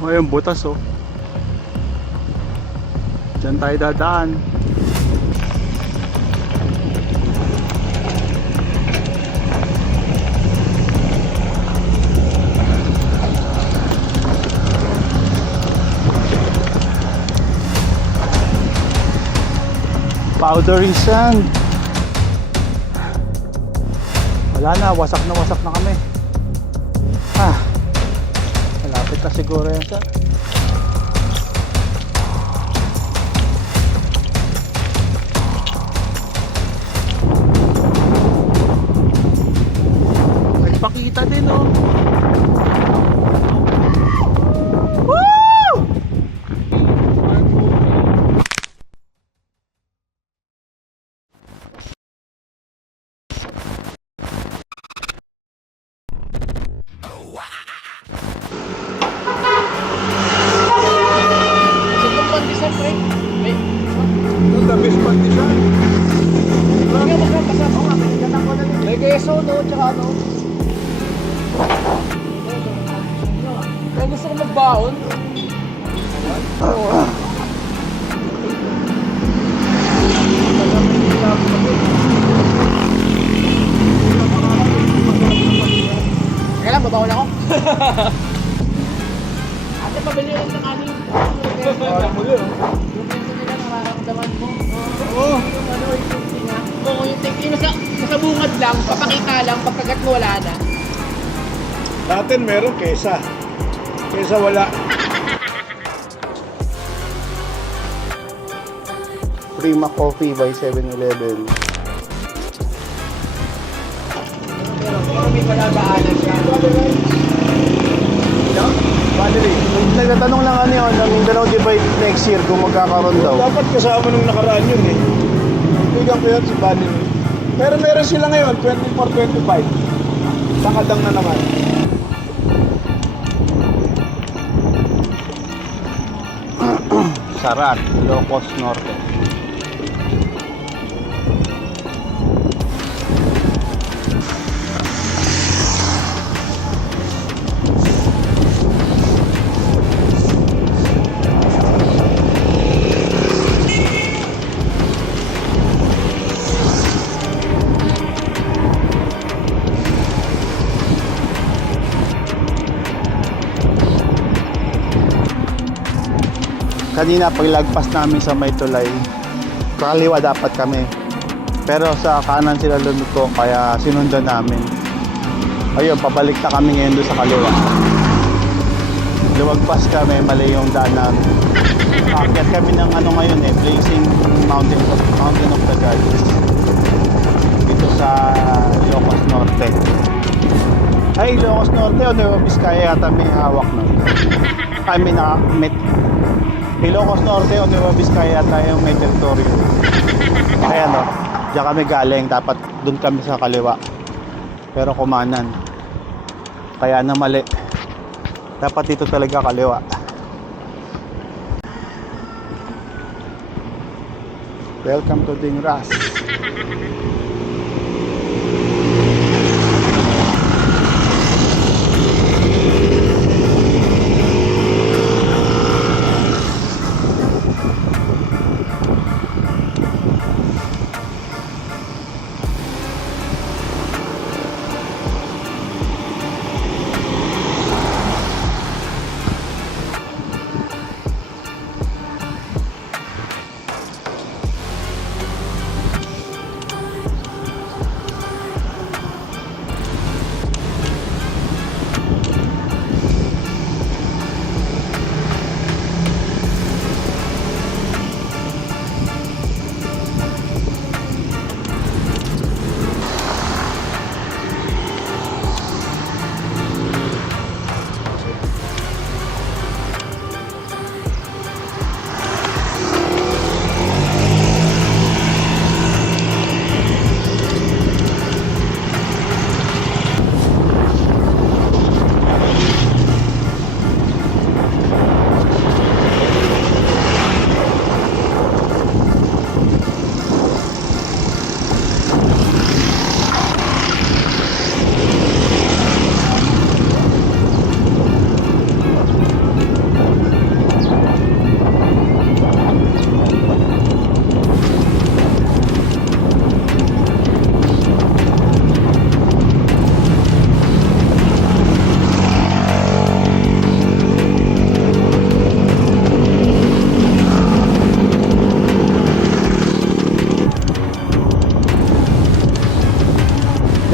Oh, yung butas oh. Diyan tayo dadaan. Powdery sand. Wala na, wasak na kami. Malapit na siguro yan sa nagpakita din oh. Woo! May keso, no? Tsaka ano? Kaya gusto ko magbaon. Kaya lang, babaon ako. Ate, pabili lang sa kanin. Parang muli, oh. Yung peso nila, nararamdaman mo. Oo. Yung ano, yung safety nga. Oo, yung safety. Nasa bungad lang, papakita lang, pagkagat mo wala na. Natin meron kesa. Kesa wala. Prima Coffee by 7-Eleven. Pero may paladaanan siya. Nagtatanong lang ano yun, ang Mindanao Divide next year kung magkakaroon daw. Dapat kasama nung nakaraan yun eh. Bigyan ko yun si Banner. Pero meron sila ngayon, 24-25. Sakadang na naman. Sarat, Ilocos Norte. Kanina paglagpas namin sa may tulay, kaliwa dapat kami. Pero sa kanan sila lumiko kaya sinundan namin. Ayun, pabalik na kami ngayon doon sa kaliwa. Lumagpas kami, mali yung daan namin. Aakyat kami ng ano ngayon eh, Blazing Mountain of the Gods. Dito sa Ilocos Norte. Ay, Ilocos Norte o Nueva Vizcaya yata may hawak nun. I mean, Ilocos Norte o Nueva Vizcaya tayong may teritoryo. Kaya no, diyan kami galing, dapat doon kami sa kaliwa. Pero kumanan. Kaya na mali. Dapat dito talaga kaliwa. Welcome to Dingras.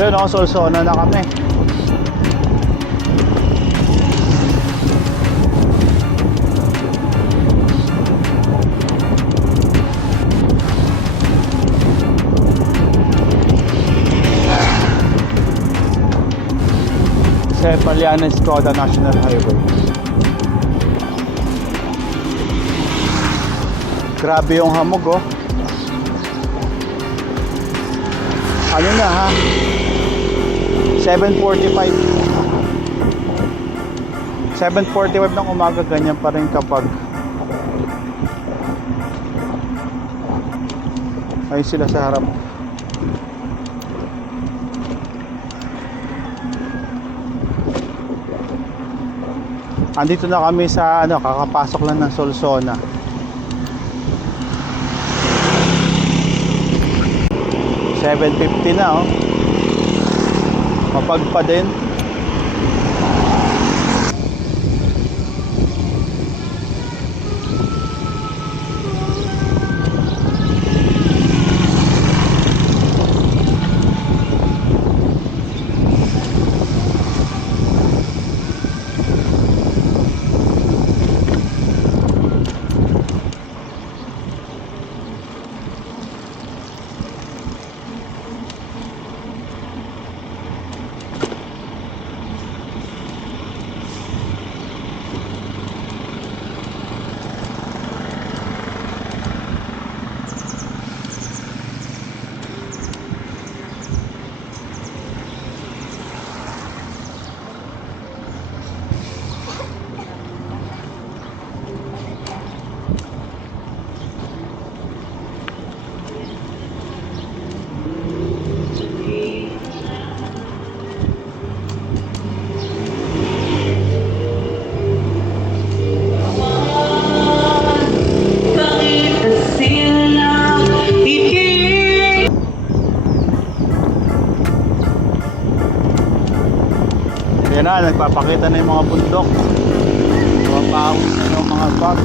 Ayun o, Solsona na kami. Sa Palianes Skoda National Highway. Grabe yung hamog oh. Ano na ha? 7:45. 7:45 ng umaga, ganyan pa rin kapag ay sila sa harap. Andito na kami sa ano, kakapasok lang ng Solsona. $7.50 na oh. Mapag pa din. Yan na, nagpapakita na yung mga bundok. Mapahos na yung mga fog.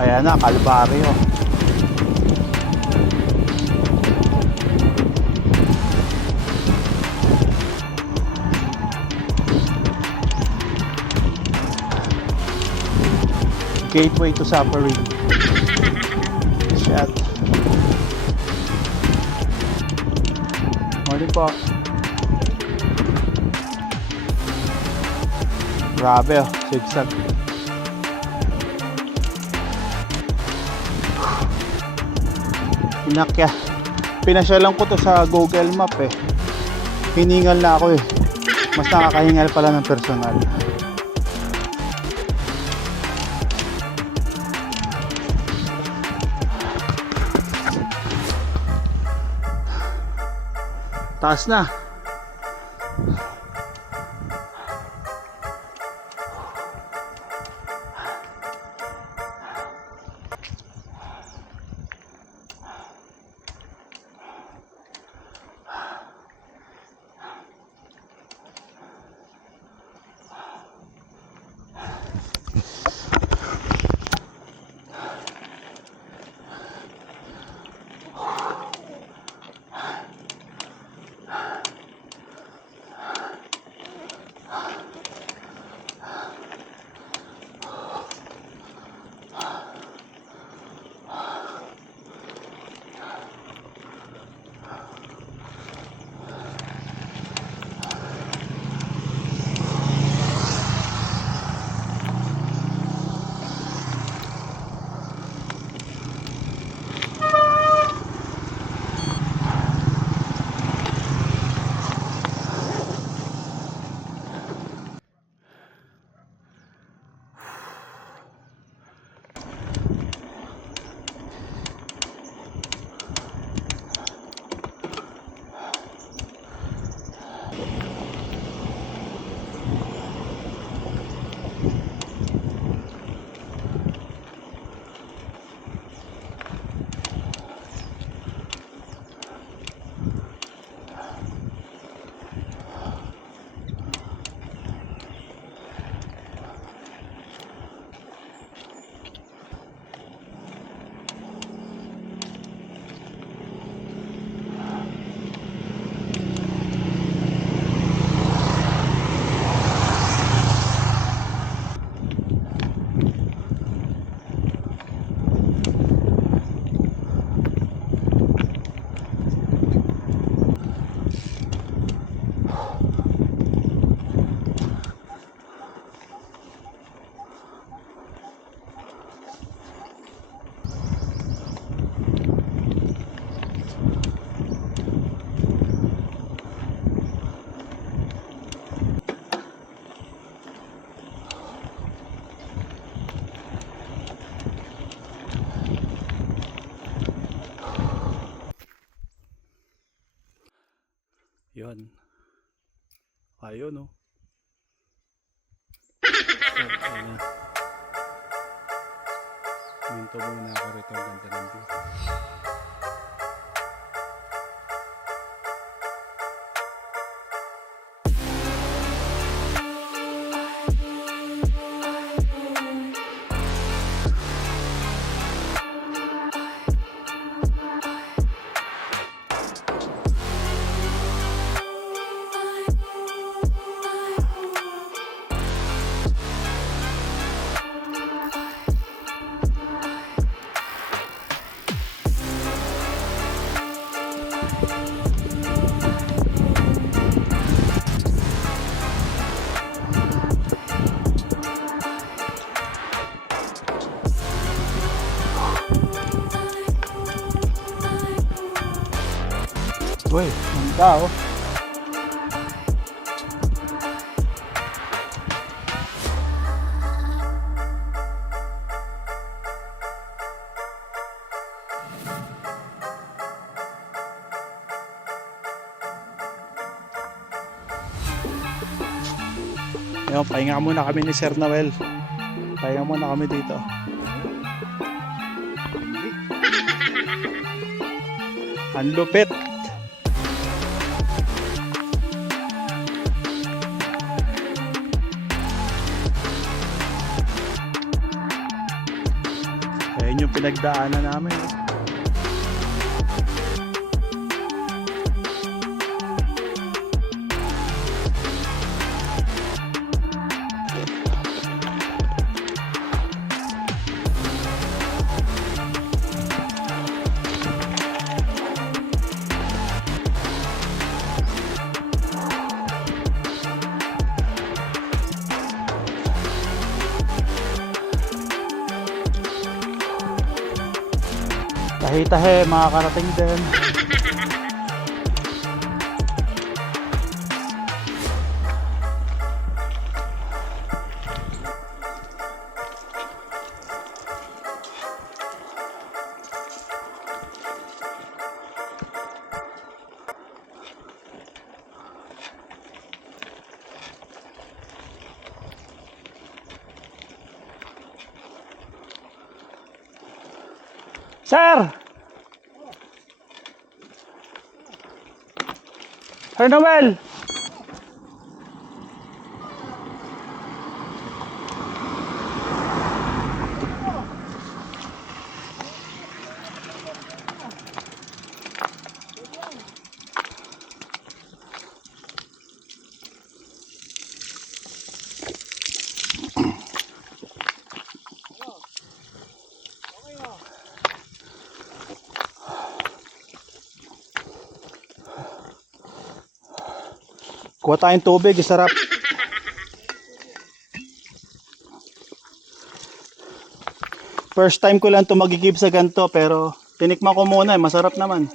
Ayan na, Kalbaryo. Gateway to Suffering. Shit. Morning po. Grabe oh, zigzag. Inakya. Pinasyalan ko to sa Google Map eh. Hiningal na ako eh. Mas nakakahingal pala ng personal. Taas na. Yun. Ayun, oh. Ayun na. Minto muna ako rito. Ang ganda ng view. Uy, ang tao. Ayun, pahinga muna kami ni Sir Noel. Pahinga muna kami dito. Ang lupit. Ayun yung pinagdaanan namin. Tahi-tahi, makakarating din. Sir! Sir Noel! Kuha tayong tubig, sarap. First time ko lang ito magigib sa ganito, pero tinikman ko muna, masarap naman.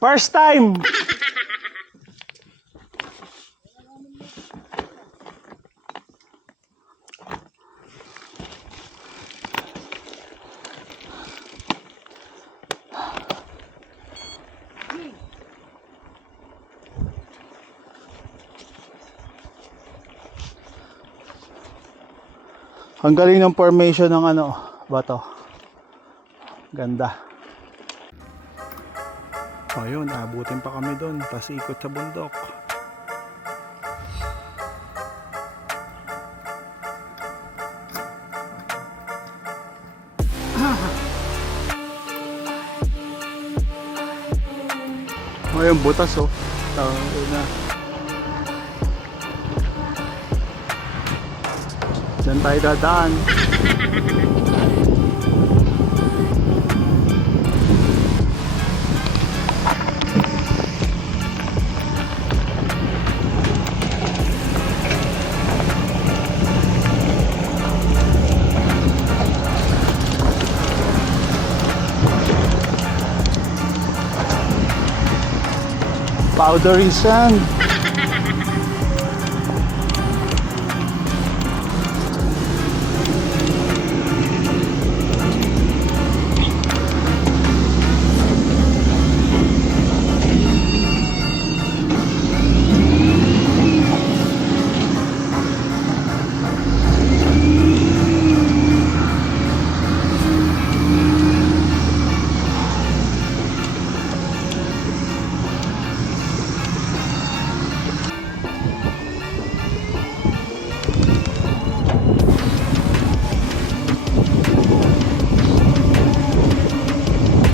First time! Ang galing ng formation ng ano, bato. Ganda. Ayun, abutin pa kami doon, tapos ikot sa bundok. Ayun, butas oh. Na. Diyan tayo dadaan. Powdery sand.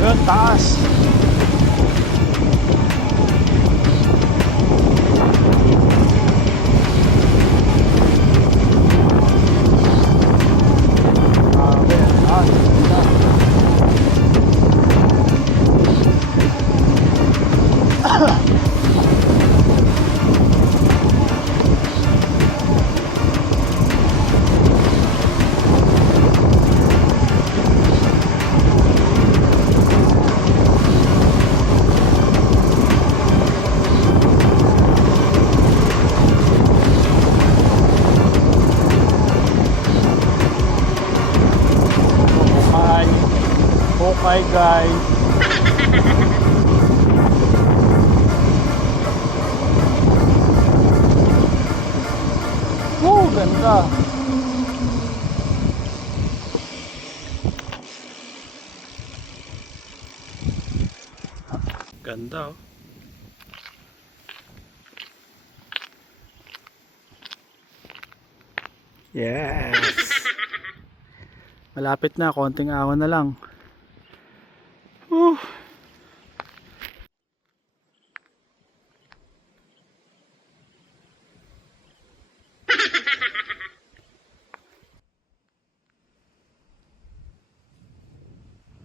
Yun, taas. Grabe, taas. Ganda. Hukay. Hukay, guys. Ganda. Ganda, oh. Yes. Malapit na, konting ahon na lang. Whew.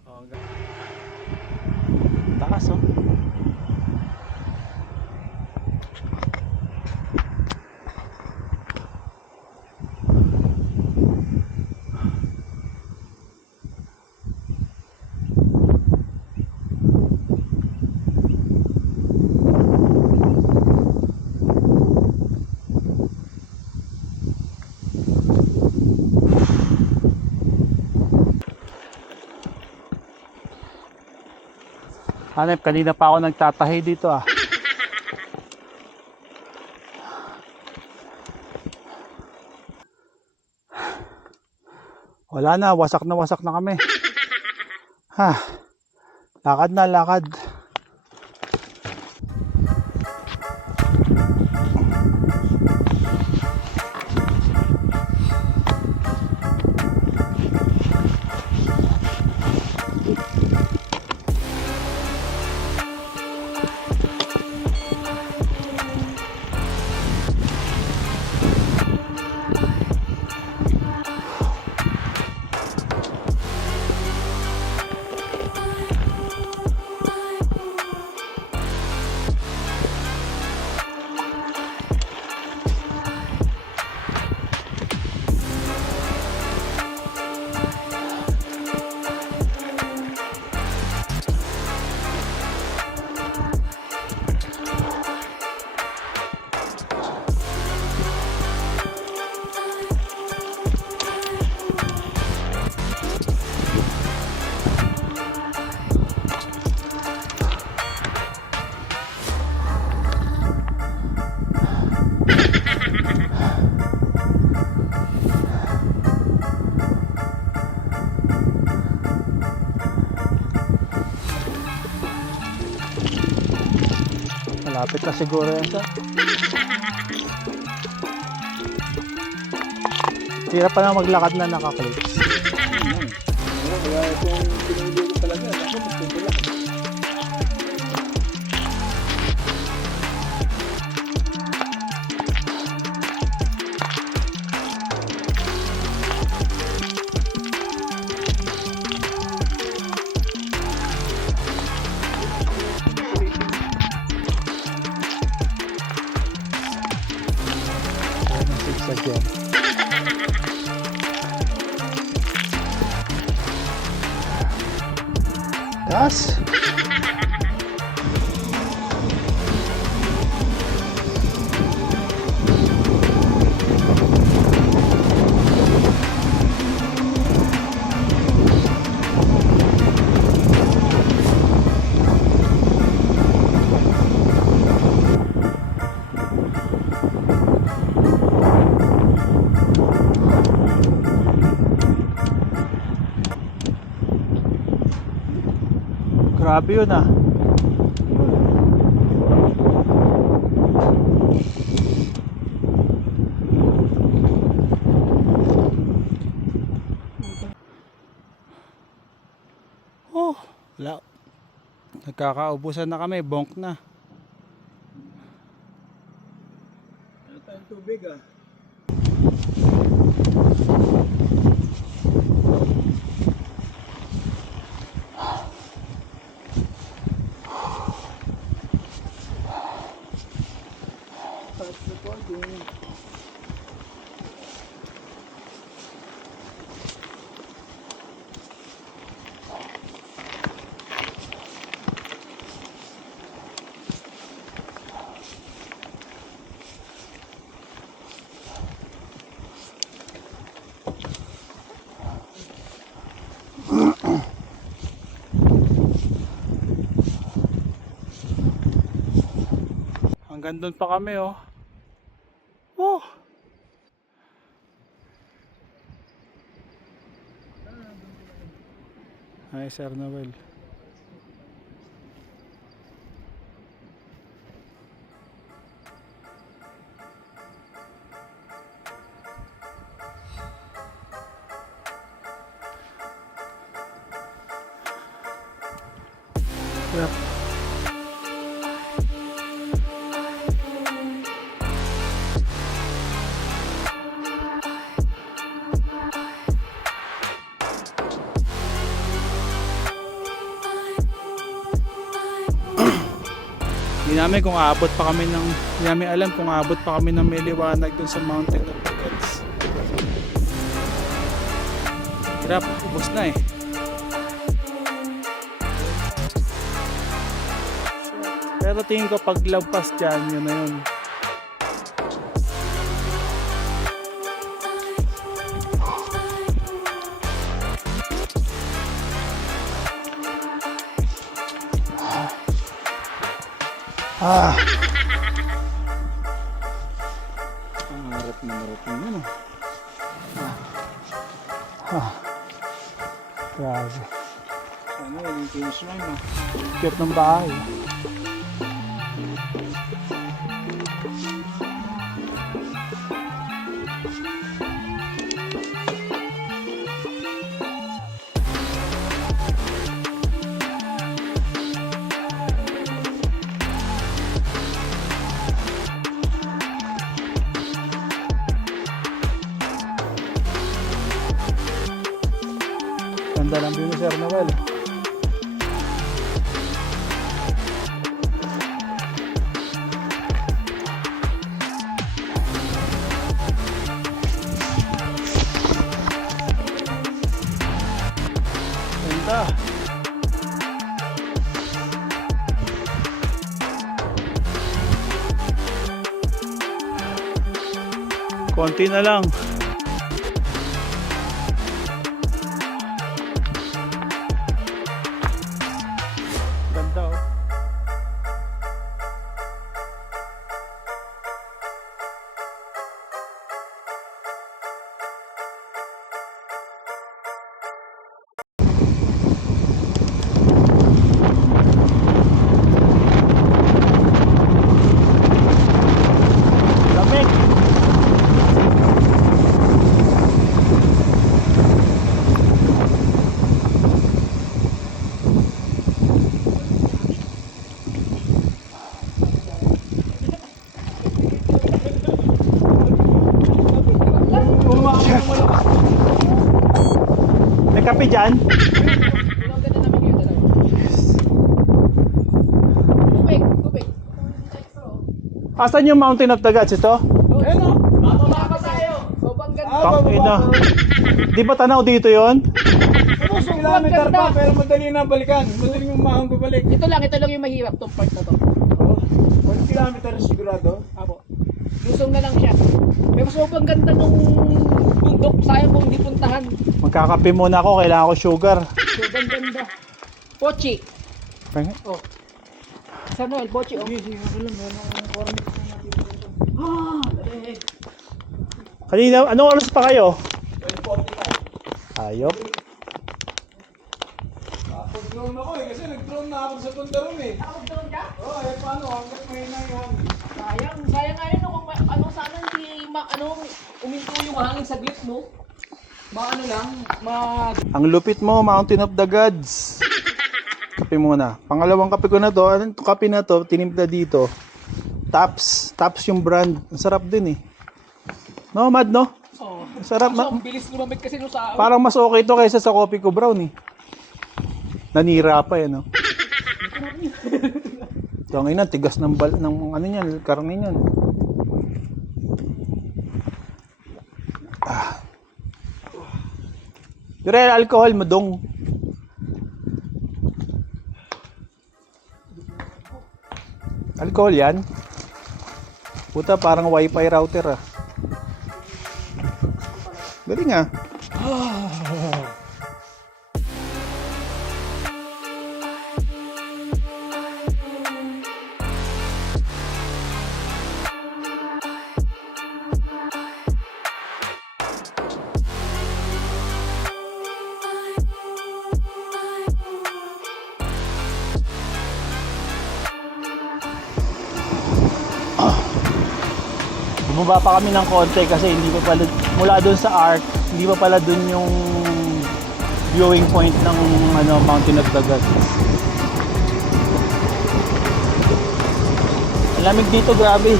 Oh, taas, oh. Hanep, kanina pa ako nagtatahi dito, ah. Wala na wasak na kami. Ha. Lakad na, lakad. Malapit na siguro yan sa. Tira pa na maglakad na naka-clips. Kaya itong pinili ko talaga, ako magtutulak. Again. Das. Grabe yun ah. Oh, wala. Nagkakaubusan na kami, bonk na. Ano tayong tubig ah? Start recording. Hanggang doon pa kami oh. Oh. Hi Sir Noel. Yep. Hindi namin kung aabot pa kami ng, hindi namin alam kung aabot pa kami ng may liwanag dun sa Mountain of the Gods. Hirap, ubos na eh. Pero tingin ko pag lagpas dyan, yun na yun. Ah. Ang harap na marating yun ah. Ah. Grabe. Ano yung finish line ah? Cute ng bahay. Ganda lang din ni Sir Noel. Ganda. Konti na lang. Ganda oh. Lamig. May kape dyan? Ilang ganda namin kayo dalawa. Tubig, tubig. Asan yung Mountain of the Gods ito? Ayun oh! Bababa pa tayo. Sobrang ganda. Tang ina. Di ba tanaw dito yon? Ano, so kilometer pa pero madali na balikan. Madali yung mahang babalik. Ito lang yung mahirap, tong part na to. Oh, 1 kilometer sigurado. Apo. Lusong na lang siya. Pero sobrang ganda nung bundok. Sayang kung hindi puntahan. Magkakape muna ako, kailangan ko sugar. Sobrang ganda. Pochi. Pengen? Oh. Sir Noel, Pochi oh. Sige, sige, ako lang. Meron akong 4 minutes na natin. Ah, dali. Kanina, anong oras pa kayo? 12:45. Ayop. Tapos Nag-drone ako eh, kasi nag-drone na ako sa Tundaron eh. Nakapag-drone ka? Oo, paano? Hanggang may hangin. Sayang nga yun, no? Kung ano sana hindi, uminto yung hangin saglit, no? Ano lang, Ang lupit mo, Mountain of the Gods. Kape muna. Pangalawang kape ko na to. Anong kape na to? Tinimpla dito. Taps yung brand. Ang sarap din eh. No, Mad, no? oh. Ang sarap. So, ang bilis lumamig kasi no sa... Parang mas okay to kaysa sa coffee ko brown eh. Nanira pa eh, no? Ito ang ina, tigas ng ano niyan, karne niyan. Pero alcohol mo dong. Alcohol yan? Puta, parang wifi router ah. Galing ah. Bumaba pa kami ng konti kasi hindi pa pala mula doon sa Arc, hindi pa pala doon yung viewing point ng Mountain of the Gods. Ang lamig dito, grabe.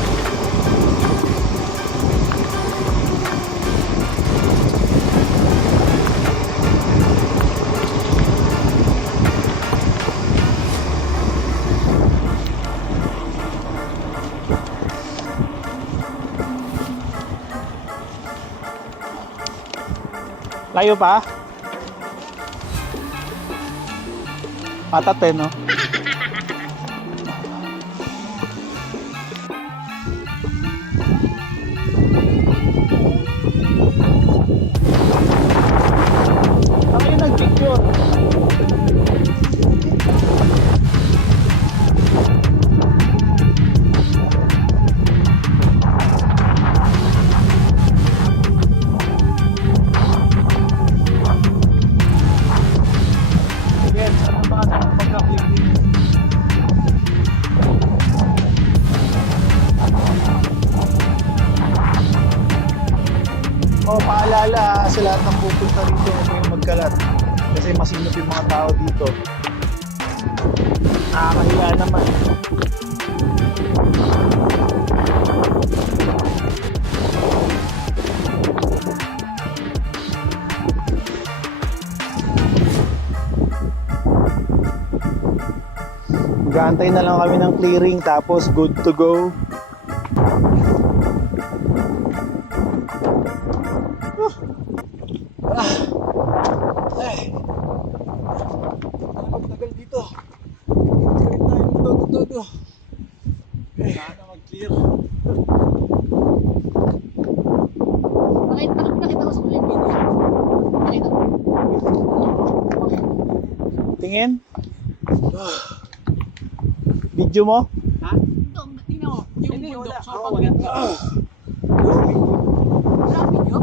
Layo pa? Patat eh, no? Ako yung nag-picture. Yes, ano ba ang pagka-click din? Paalala sa lahat ng pupunta rito kung magkalat. Kasi masinop yung mga tao dito. Nakakahiya naman. Mag-aantay na lang kami ng clearing tapos good to go. Tagal dito. Galit tayo todo. Sana mag-clear. Nakita ko sa kulit video. Nakita ko. Tingin? Video mo? Ha? Ito, tingnan mo. Yung bundok. So, pag-get ka. Wala video?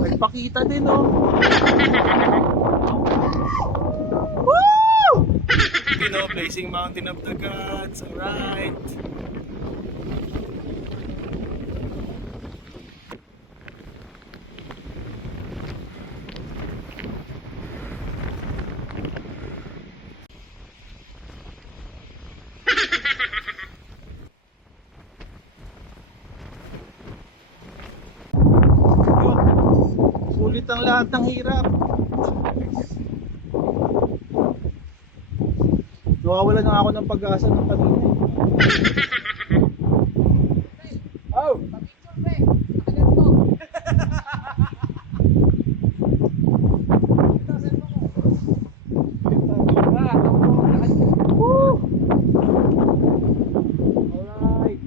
Nagpakita din, oh. Woo! Facing Mountain of the Gods. Alright. Sulit ang lahat ng hirap. Nawawala na ako ng pag-asa ng kanina. Oh! Picture, pre. Nakagad to. Alright.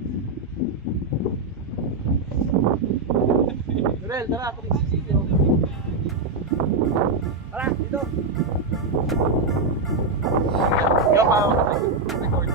Rel, tara, pag-isisyo. Tara, dito. Yo, record.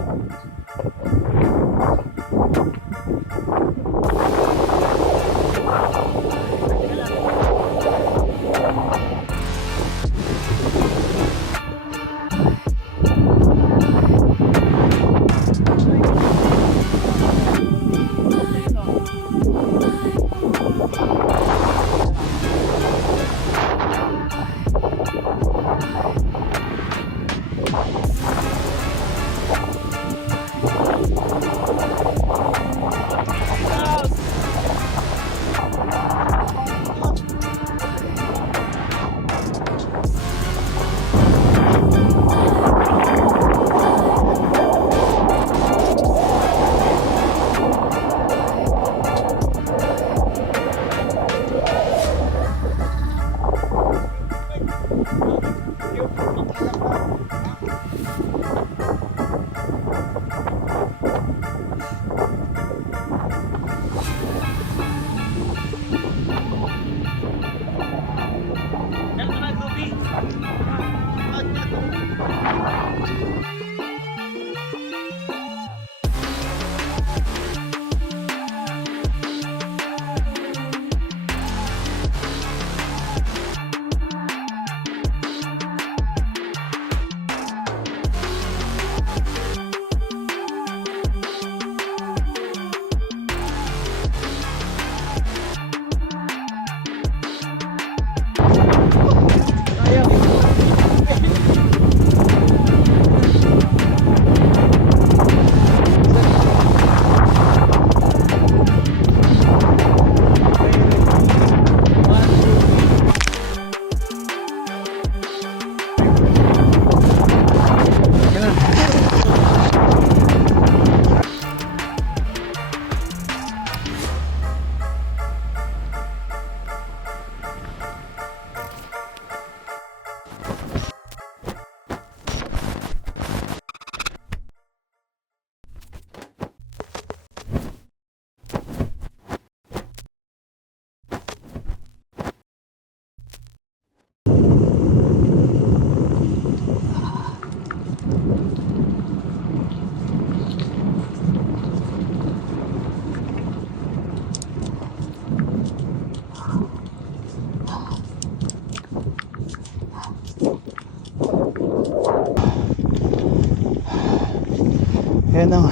Yan ang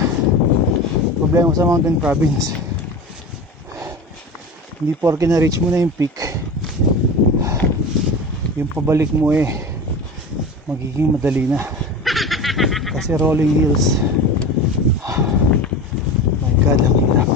problema sa mountain province. Hindi porke na-reach mo na yung peak, yung pabalik mo magiging madali na. Kasi rolling hills. My God, ang hirap.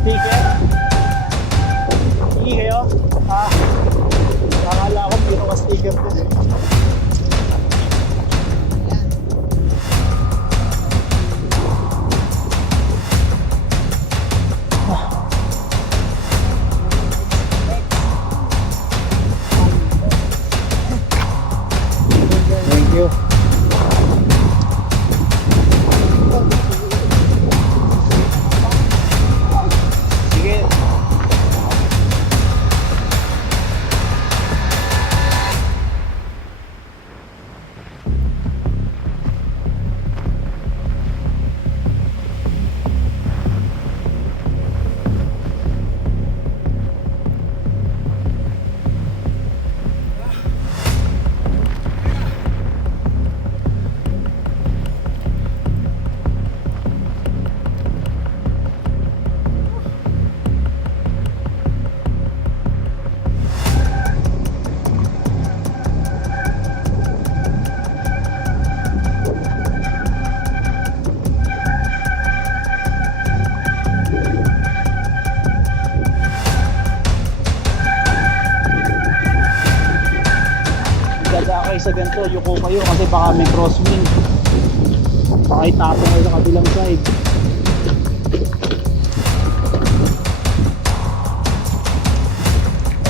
Sticker? Hindi kayo? Nakakala ko pinaka-sticker ko. Thank you. Sige. Dadakay sa ganito, yuko kayo kasi baka may crosswind. Baka itapon kayo sa kabilang side.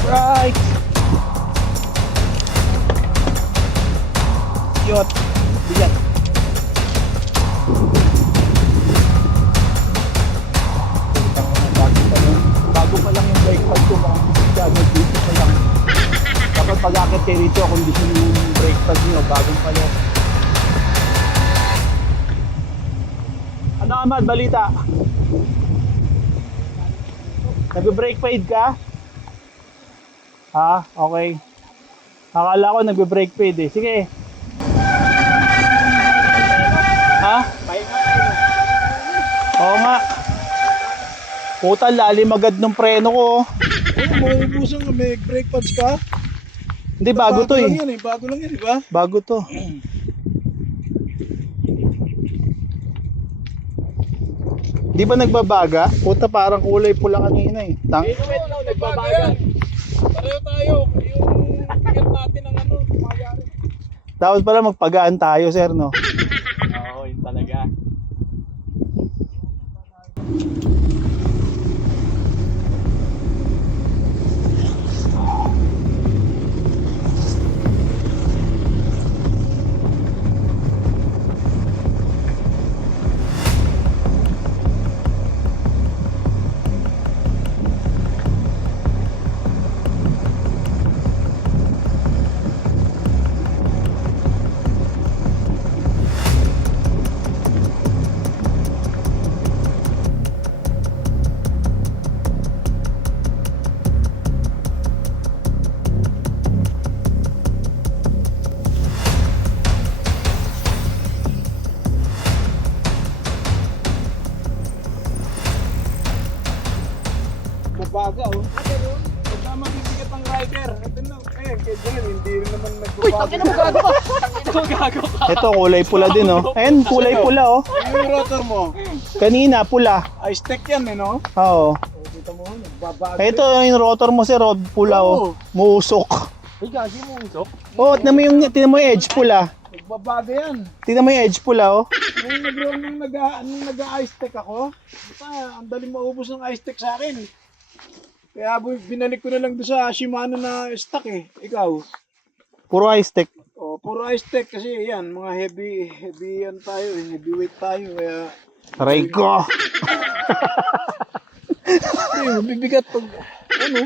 Alright! Yot! Bigat! Bago pa lang yung brake pad ko, baka dito pa lang. Dapat pag-akit kayo rito, kondisyon yung brake pad nyo, bagong pala. Ano Ahmad, balita? Nagbe-brake fade ka? Ha? Okay. Akala ko nagbe-brake fade eh. Sige. Ha? Oo nga. Puta, lalim agad ng preno ko. Mauubusan ka, may brake pads ka? Hindi, bago to eh. Bago lang yan, di ba? Bago to. Di ba nagbabaga? Puta, parang kulay pula kanina eh. Nagbabaga. Pareho tayo. Yung ticket natin ng ano, mayari. Dapat pala magpagaan tayo, sir, no? Oo, yun talaga. Ayun, kaya dyan, hindi rin naman Uy, nagbabago. tangin na mo gago ka. Tangin na mo gago ka. Ito, kulay pula din, oh. Ayan, kulay pula, oh. Yung rotor mo, Kanina, pula. I-stack yan eh, no? Oo. Kita mo, nagbabago. Ito, yung rotor mo, sir, oh, pula, oh. Muusok. Uy, gagi mo usok. Oh, tingnan mo yung edge pula. Nagbabago yan. Tingnan mo yung edge pula, oh. Nung nag-i-stack ako, ang dali maubos ng i-stack sa akin. Kaya binalik ko na lang doon sa Shimano na stock eh. Ikaw? Puro high stick. Oh, puro i-stack kasi yan, mga heavy yan tayo, heavyweight tayo. Kaya, Aray ko. mabibigat pag, ano?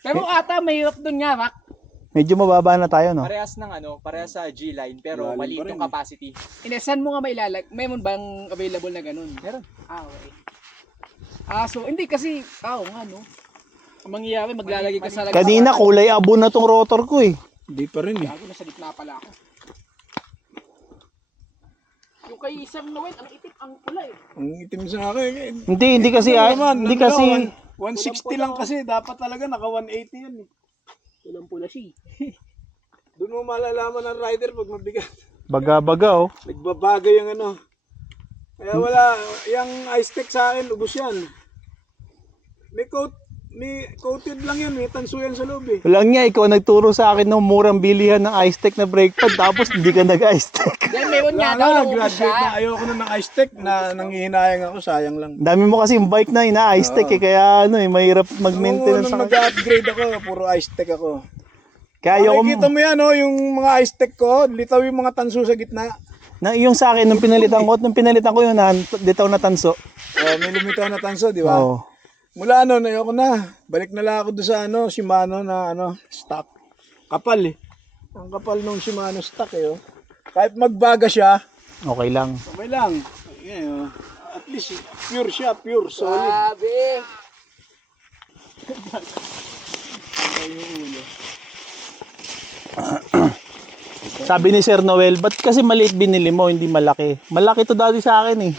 Pero ata may hirap dun nga, Mac. Medyo mababa na tayo, no? Parehas sa G-line pero Lalim maliit pa rin yung eh. capacity. Inesan mo nga mailalag. May mo bang available na ganun? Meron. Ah, okay. So hindi kasi, nga no. Ang mangyayari, maglalagay ka sa lagay. Kanina, kulay abo na tong rotor ko, eh. Hindi pa rin eh. Gago, nasa gitna pala ako. Yung kay Sam Noel, ang itim, ang pula eh. Ang itim sa akin. Hindi kasi, hindi kasi, 160 lang kasi, dapat talaga naka 180 yan eh. Pulang pula siya. Doon mo malalaman ng rider pag mabigat. baga-baga, oh. Nagbabago yung ano. Kaya wala, yung i-stack sa akin, ubos yan. May coated lang yan, may tanso yan sa loob eh. Walang niya, ikaw nagturo sa akin ng murang bilihan ng ice tech na brake pad, tapos hindi ka nag-ice tech. Then meron nga Wala daw, na, naubos graduate na. siya. Ayoko na ng i-stack na nanghihinayang ako, sayang lang. Dami mo kasi yung bike na ina-ice tech, eh, kaya ano, mahirap mag-maintenance Nung sa nag-upgrade ako, puro i-stack ako. Kaya yung, Makikita mo yan, oh, yung mga i-stack ko, litaw yung mga tanso sa gitna. yung sa akin, nung pinalitan ko yun, ditaw na tanso. Oh, may lumitaw na tanso, di ba? Oo. Mula ano, ayoko na. Balik na lang ako doon sa ano, Shimano na ano, stock. Kapal eh. Ang kapal nung Shimano stock eh. Oh. Kahit magbaga siya, Okay lang. okay lang. Yeah, oh. At least pure siya, pure, solid. Grabe. Sabi ni Sir Noel, ba't kasi maliit binili mo, hindi malaki? Malaki to dati sa akin, eh.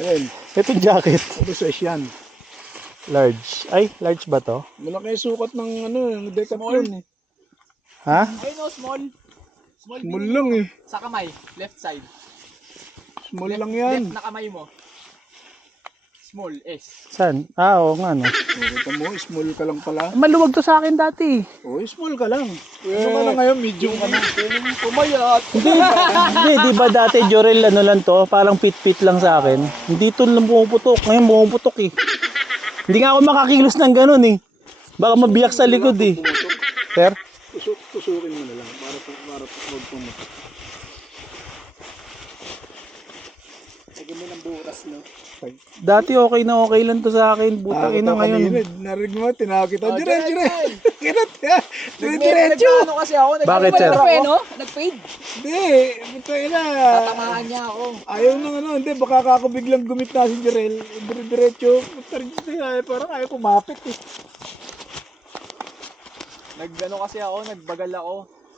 Ayun, Ito jacket. ano size yan. Large. Ay, large ba to? Malaki yung sukat ng ano, yung Decathlon eh. Ha? Ayun o, small. Small lang eh. Sa kamay, left side. Small lang yan. Left na kamay mo. Small, S. Saan? Ah, oo nga, no. Kita mo, small ka lang pala. Maluwag to sa akin dati. Oh, small ka lang. Ano ka na ngayon, medium ka na. Pumayat. Hindi, di ba dati Jorel ano lang to? Parang pit-pit lang sa akin. Hindi to lang pumuputok. Ngayon pumuputok eh. Hindi nga ako makakilos ng ganun eh. Baka mabiyak sa likod eh. Sir? Tusukin mo na lang para huwag pumutok. Lagyan mo ng buras, no? Dati okay na okay lang to sa akin. Butang ina ngayon. Narinig mo, tinawag kita. Oh, Diretso diretso. Diretso. Ano kasi ako, Bakit, sir? Nag-fade. Hindi, buta ina. Tatamaan niya ako. Ayaw nang ano, hindi, baka ako biglang gumita si Jirel. Diretso. Parang ayaw kumapit eh. Nagano kasi ako, nagbagal ako.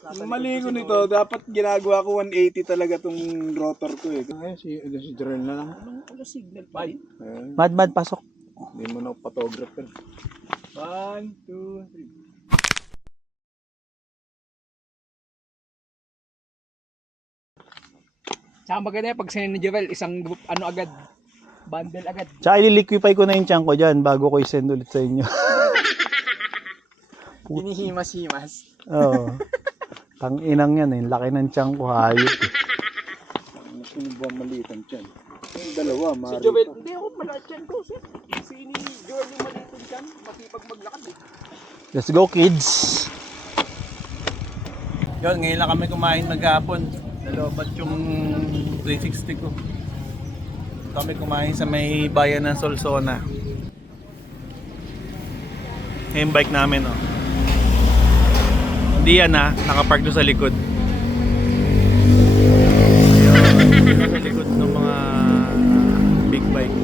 Yung mali ko nito, dapat ginagawa ko 180 talaga tong rotor ko eh. Ay, si Jirel na lang. Ano signal pa rin? Ayan, Mad, pasok. hindi mo na ako photographer. 1, 2, 3. Tsaka maganda yan, pag sinend ni Joel, isang group, ano agad, bundle agad. Tsaka ililiquify ko na yung tiyan ko dyan bago ko i-send ulit sa inyo. Hinihimas-himas. Oo. Tang inang yan eh. Laki ng tiyan ko. Hayop eh. Sino ba malitan dyan? Yung dalawa, Si maaari Joel, pa. hindi ako malakyan ko, sir. Si ni Joel yung malitin dyan, masipag maglakad eh. Let's go, kids! Yun, ngayon lang kami kumain maghapon. Nalobat yung 360 ko. Kami kumain sa may bayan ng Solsona. Yung bike namin, oh. Hindi yan, nakapark doon sa likod. Ayun, sa likod ng mga big bike.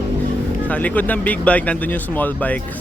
Sa likod ng big bike, nandun yung small bikes.